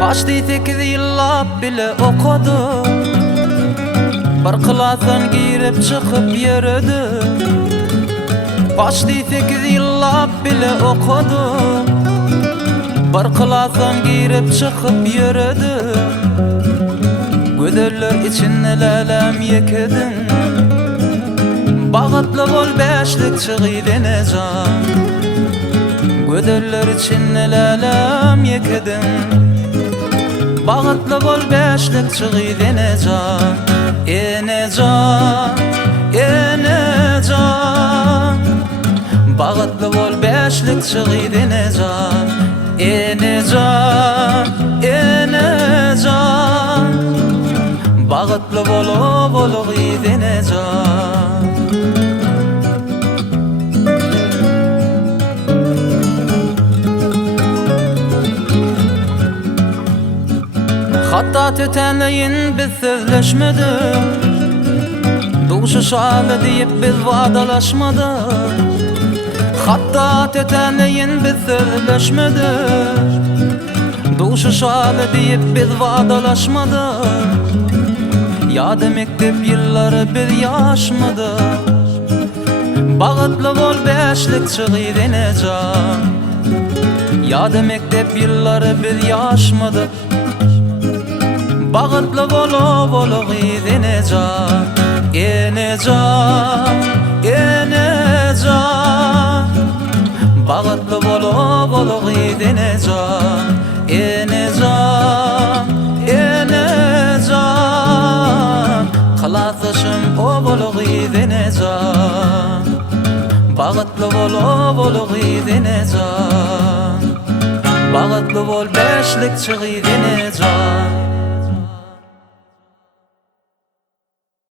Paşti 8 yıllap bile okudum. Bir klasdan girip çıkıp yürüdüm. Paşti 8 yıllap bile okudum. Bir klasdan girip çıkıp yürüdüm. Gödürler için elem yekedin. Bağıtlı bol beşlik çıgıydın ecan. Gödürler için elem yekedin. Bağıtlı bol beşlik çıgıydın ecan. Enecan, enecan. Bağıtlı bol beşlik çıgıydın ecan. Enecan, enecan. Bağıtlı bolu giydin ecan. Hatta tütenleyin biz sözleşmedik. Duşu şalı deyip biz vadalaşmadık. Hatta tütenleyin biz sözleşmedik. Duşu şalı deyip biz vadalaşmadık. Yadı mektep yılları bir yaşmadık. Bağıtlı bol beşlik çıgıydın ecan. Yadı mektep yılları bir yaşmadık. Bağıtlı bolu giydin ecan. Enecan, enecan. Bağıtlı bolu giydin ecan. Enecan, enecan. Klaslaşım bolu giydin ecan. Bağıtlı bolu giydin ecan. Bağıtlı bol beşlik çıgıydın ecan.